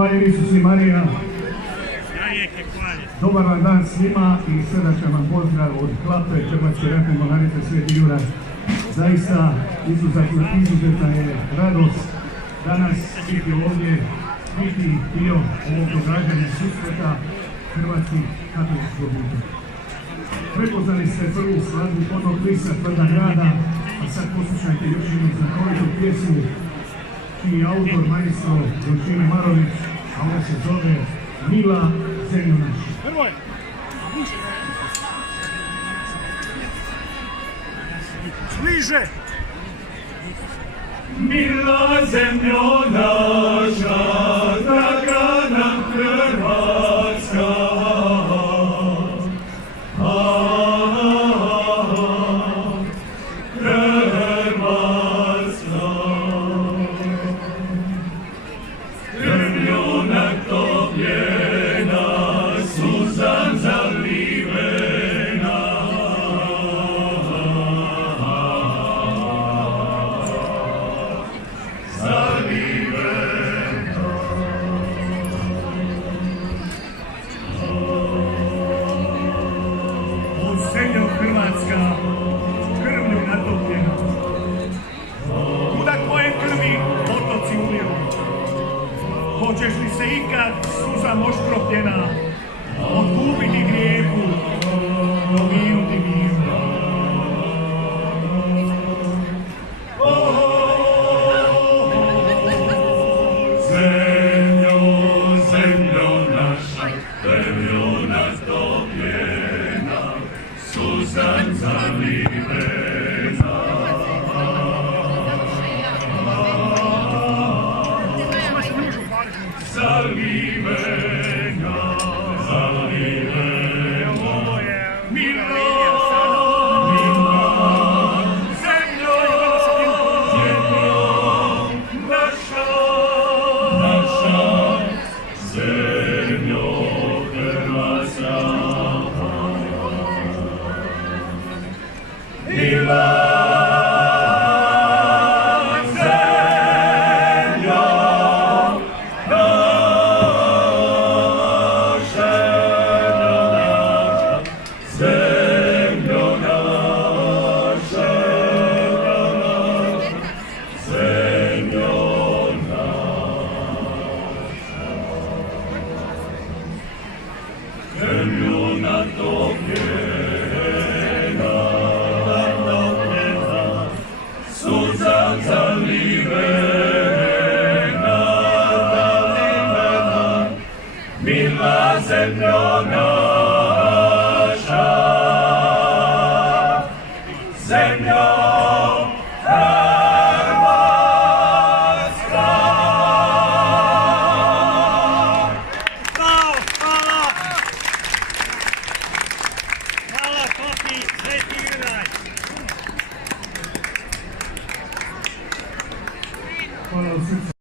Hvala Isus i Marija. Dobar vam dan svima i srdačan vam pozdrav od Klape Hrvatske ratne mornarice Sveti Juraj. Zaista izuzetna je radost danas biti ovdje, biti dio ovog događanja susreta hrvatskih katoličkih obitelji. Prepoznali ste prvu skladbu Podnog lista Tvrda grada, a sad poslušajte još jednu znakovitu pjesmu čiji je autor maestro Dončine Marović, a ona se zove Mila zemlju našu. Bliže! Mila zemljo naša, draga nam Hrvatska, ponekad suzam oškropljena, otkupiti grijehu, dovinuti miru. Zemljo naša, zemljo nas dobljena, suzam zalivena. Zalivena, mila, zemljo, naša, zemljo Hrvatska. Mila, mila zemljo naša, zemljo